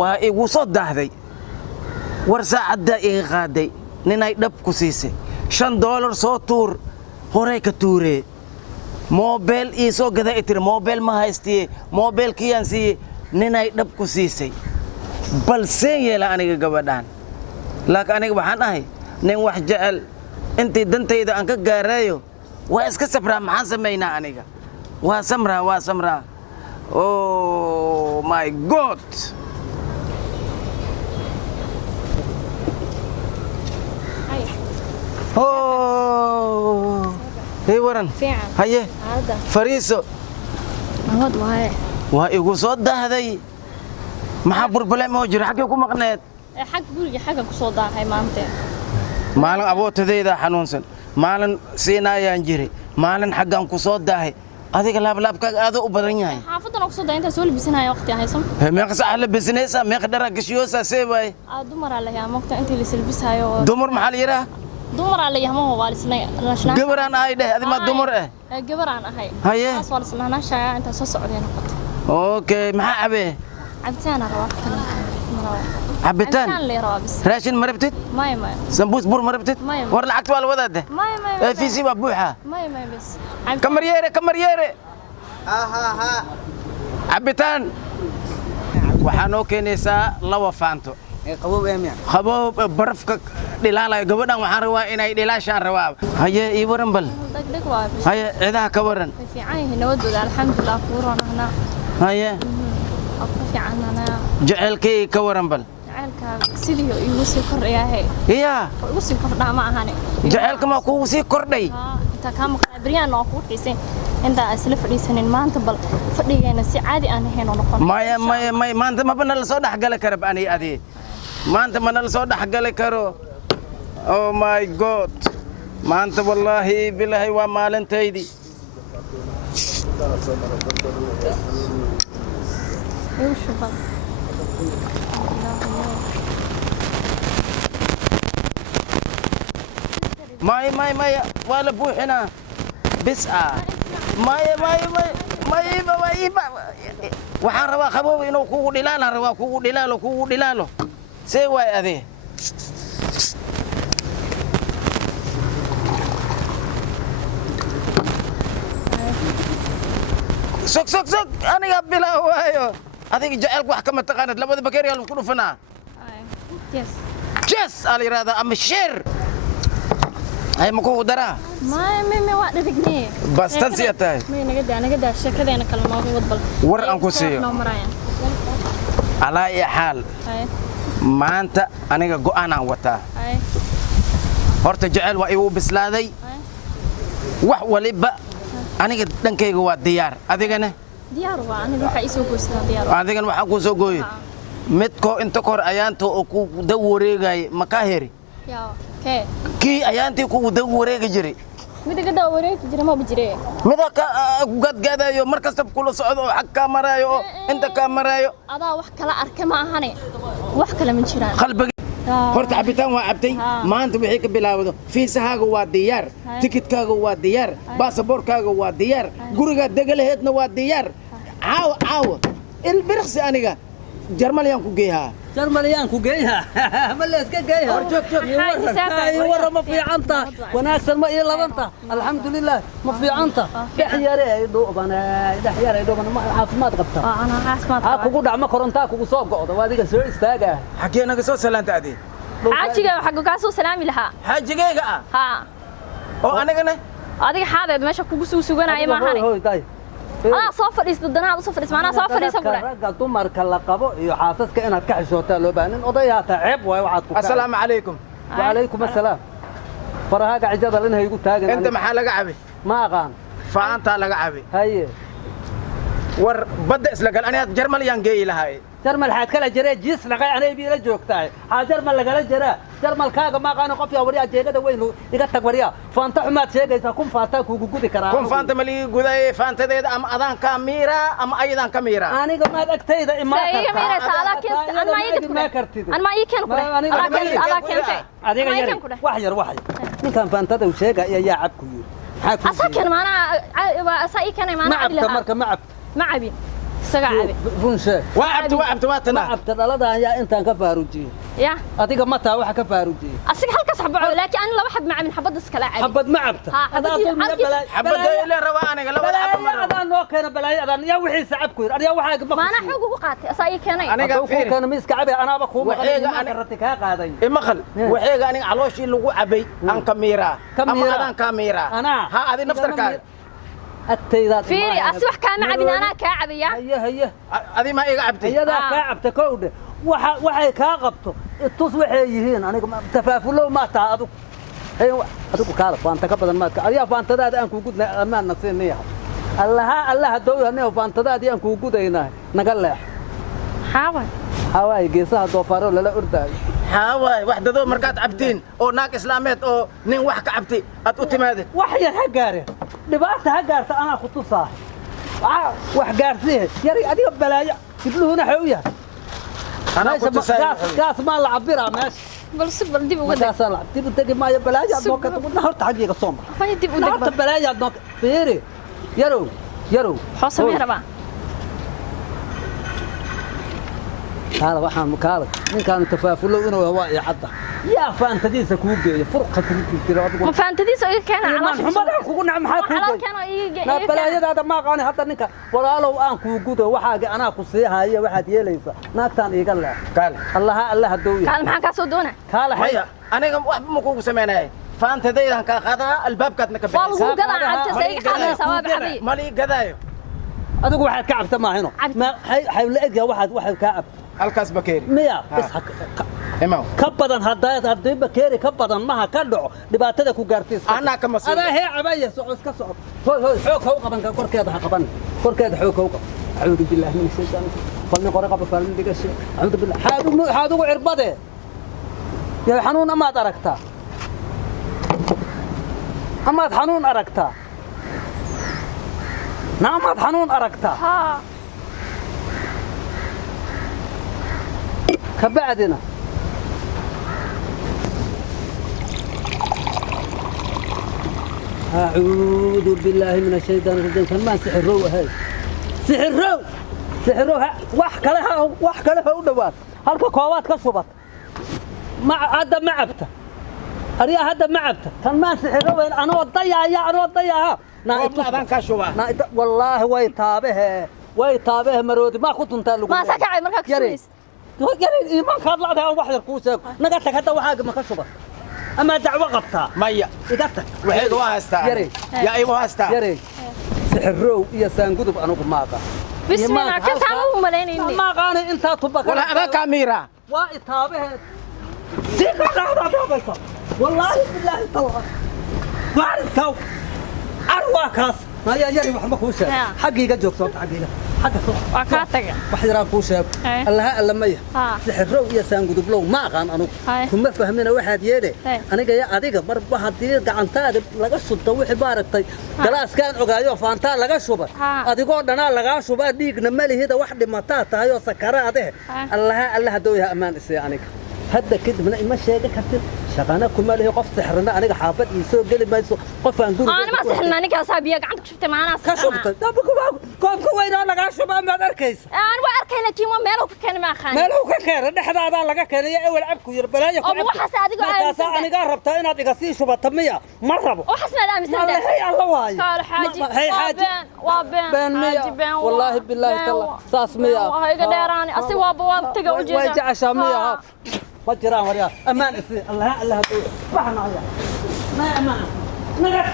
waa igu soo daahday war saacada iga qaaday ninay dhab ku siisay $5 soo tuur horay ka tuure mobile ii soo gaday itir mobile ma haystay mobile kiyaan si ninay dhab ku siisay balse yeela aniga gabadhan laakiin aniga waxaan ahay nin wax jecel intii dantayda aan ka gaarayo waa iska sabraa maxaan sameeynaa aniga waa samraa oh my god oh hey waran haye fariiso nabad waaye waa igu soo daahday maxaa burbule ma jiro xagee ku maqneed xag guriga xaga ku soo daahay maanta maalin abootadayda xanuunsan maalin siinayaan jiray maalin xaggan ku soo daahay adiga laablaabkaaga aad u badan yahay xaafadan ku soo daahay inta soo libisanayo waqti haysan meeqa sax la business meeqa dhar gashiyoosa seebay dumar la yaa moqta inta la silbisayo dumar maxaa la yiraahdaa dumar la yaa ma waalisnay national gabaraan ahay dheh adima dumar gabaraan ahay haye taas waalisnaa shaya inta soo socdeen noqotay okay maxaa cabe cabitaan rabaa cabitaan raashin marabtid ما سمبوس بور مربتد ور لعقت ولا وداده ما في سيبا بوحه ما بس كمريره ها عبتان waxaanoo keenaysaa laba faanto qaboob eemya qaboob barafka dhilaalay gabadhan waxaan rabaa inay dhilaashaan rabaa haye ii waran bal degdeg waa haye ciidaha ka waran fiican yahay nabadooda alxamdulillah kuuroonahna haye fiicanana jaceelkay ka waran bal sidii igu sii kordhayahay igu sii kordhaa ma ahane jaceelka ma kugu sii kordhay inta ka maqabriyaan oo ku xiisay inta asla fadhiisanin maanta bal fadhigeena si caadi aan ahayn oo noqon maya maanta ma bana la soo dhaxgal karo ani adi maanta ma la soo dhaxgal karo oh my god maanta wallahi billahi waa maalintaydi ايش شباب ماي ولا بوحنا بس ماي waxaan rabaa qaboob inuu kugu dhilaalo see way adee sok aniga bilaa waayo adiga jaceelku wax kama taqaanad labada bakeeriya lagu dhufanaa yes ali raada ama sheer ay ma ku daraa ما واحد رجني بس تنسيتها ما نقدر شكلنا كلام ما هو بل ور أنكسيه على أي حال ما أنت أنا جو أنا وتا هرت جعل وإيو بسلادي وح ولب أنا قد دنكي جوا ديار أذيقنا ديار وأنا بروح يسوق وسنا ديار أذيقنا وح أقول سوقي متكو أنت كور أيانتو أكو دوري جاي مكاهري يا كي أيانتي كو دوري جري ميدا قد أوريك جري ما بجري ميدا قد يو مركز كل صعود حق كاميرا يو أنت كاميرا يو هذا وحك لا أركب هني وحك لا من شيران قلبك هرت عبتان وعبتي ما أنت بحيك بلاوده في سهاق واديار تيكت كاغو واديار باسبور كاغو واديار قرقة دقل هيتنا واديار عاو البرخس أنيقا جرماليان كو جيها جرماليان كو جيها مليت كا جيها يورا ما في عنتا وناس ما إلا بنتا الحمد لله ما في عنتا دحياري دوب أنا دحياري دوب أنا عاصمات قبطة أنا عاصمات كو قدع ما كورنتا كو صوب قوضة واديك سوي استاقة حكينا قصو سلانت عدي حاجة حقو كاسو سلامي لها حاجة ها أو أنا كنا هذيك حاضر ماشي كو سوغنا أي ما هني صفر يستدنا صفر اسمعنا صفر يسقون رجال تمر كلا قبو يحافظك إن الكحش هوتيل وبانين قضية تعب ويوعدكم السلام عليكم وعليكم السلام فرهاق عجبة لأنها يقول تاجر أنت محل قعبي ما قام فأنت لقعبي هاي ور بدأ سلقال أنا جرمال ينجي لهاي جرمال حد كلا جري جيس لقى أنا يبي لجوك تاعي جرمال لقى جرا جرمال كاغا ما قانو قفيا وريا جيجا وين يقطع وريا فانت حمات شيء إذا كم فاتك وجودي كرا كم فانت ملي جودي فانت ده أم أذان كاميرا أم أيضا كاميرا أنا قم أكتئ إذا ما كاميرا سالك أنا ما يكتب أنا ما يكن كده أنا كن أنا كن وحير إن كان فانت ده وشيء يا عبك أساكن ما أنا أساكن ما أنا ما عبت ما عبي سقعبي runshee وعبت واتنا cabta dhaladan yaa intaan ka faaruujiyey يا adiga ma taa waxa ka faaruujiyey أصير هلك صحبه لكن أنا لو بحب مع من حبض السكلا عادي xabad ma cabta ها، adaa xabadii dulmiya halkiis- balaayo حبدا إلى روانك لو balaayo أنا adaan noo keena balaayo adaan yaa wixii sacabku yir adiga waxaa ما أنا حقوق وقاتي أصاي كناي أنا ku keena miiska cabe anaaba ku Waxayga maqan ani- rati ka qaaday مخل وحيغا أنا علوشي لغو عبي أن كاميرا كاميرا. أما أنا كاميرا أنا. ها هذه نفترك ataydaad فيري أصبح كان عبي أنا كعبي يا haye haye هذه ما إيغا عبتي iyadaa kaa cabta kowdhe waxay kaa qabto tus waxay yihiin aniga tafaafulow ma taha adigu adigu kaala faanta ka badan maadka adiga faantadaada aan kuu gudnay ammaanna siinayahay allaha dowyahanay faantadaadii aan kuu gudaynaa naga leex حاول xawaaye geesaha doofaaro lala ordaayo هاواي واحدة ذو مرقات عبتين أو ناك إسلاميت أو نين واحد عبتي أتوتي ماذا wax yar ha gaareen dhibaata ha gaarta anaa ku tusaa wax gaarsiihe yari adiga balaayo gibluhuna xew yahay أنا كنت سايق gaas maa la cabiraa meesha بس بردي بودك markaasaa la dib u tegi maayo balaayaad noo kata wadna horta xaggiiga soo mar هاي دي horta بودك balaayaad noo fiiri yarow حوصة مهربا kaala waxaan kaala ninkaan tafaafulow inuu hawaa iyo cadda yaa faantadiisa kuu geeyo furqa kugu jiro adigu ما فهمت دي سوي كان imaan على xumada kugu nac maxaa kuu على geeyo كانوا يجي naa balaayadaada ma aqaani hadda ninka walaalow aan kuu gudo waxaaga anaa ku sii haayo waxaad yeelaysaa naagtaan iiga leex قال allaha dowya كان معك سودونا kaala xay هيا أنا واحد مكوك سميناي فأنت دايرا كاخذها الباب كاتنا كبير والله قلع عاد سيق هذا ثواب عبي مالي قدايو adigu waxaad ka cabta maahino Cabta. ma hay la egya waxaad ka cabta الكاس بكيري miya bis إمام ka badan haddii bakeeri ka badan maha ka dhaco dhibaatada ku gaartaysa أنا كمسؤول adaa hee cabaya socod ka socod hoy xoog ha u qaban korkeeda ha qaban korkeeda xoog ha u qaban acuudu billaahi min shaytaan falni qore qaba falni dhiga shay acuudu billah xaadugu cirbade yaa xanuun amaad aragtaa amaad xanuun aragtaa naamaad xanuun aragtaa ها kabacdina أعوذ بالله من الشيطان الرجيم كان ما سحروه هاي سحروه وح كلها ودوات هلك كوات كشبت مع هذا ما عبته أريا هذا ما عبته كان ما سحروه أنا وضيعها والله أذان كاشوبا والله ويتابه مرودي ما كنت انت ما سكعي مركك سويس يري ما كان لا ده واحد الكوسه نقلت حتى وحاجه ما كشبت اما دعوه قبطها مية إدتك وحيد واستا يري يا أي واستا يري سحرو يا سانقدب أنا ما قا بسم الله كنت عمو مليني ما قاني أنت طبك ولا أنا كاميرا وإتابه ديك لا والله بالله طلع وعرف كو أرواكاس ما يا محمد كوسة حقيقة جوك صوت حقيقة حتى صوت وكاتك واحد يرى كوسة إيه. الله ألا مية ها. سحرو يا سانقدب لو ما قان أنا إيه. كم فهمنا واحد يدي إيه. أنا جاي أديك واحد يدي عن تاد لقى الصوت وحي بارك جلاس كان عقايو فانتا لقى شوبر ها. أديك أنا لقى شوبر ديك نملي هذا واحد متى هايو سكرات ده الله دويها أمان إسيانك هذا كده من ما شيء كتير شغلنا كل ما له قف سحرنا أنا حافظ يسوق قلب ما يسوق قف نقول أنا ما سحلنا نك أصابي عندك شفت معنا كشفت ده كم وين أنا لقى شوبر ما أركيس أنا وأركي لك يوم ماله كان ما خان ما له كير ده حدا هذا لقى كير يا أول عبك يربلا يا أبو حسن أديك أنا قربت أنا أديك أسير شوبر تمية مرة وحسن لا مسند والله هي الله واي قال حاجي هي حاجي وابن بين مية والله بالله تلا ساس مية هاي قدراني أسي واب تجا وجهه ويجي عشان مية ما جرام وريا أمان إسي الله الله ما أمان نقص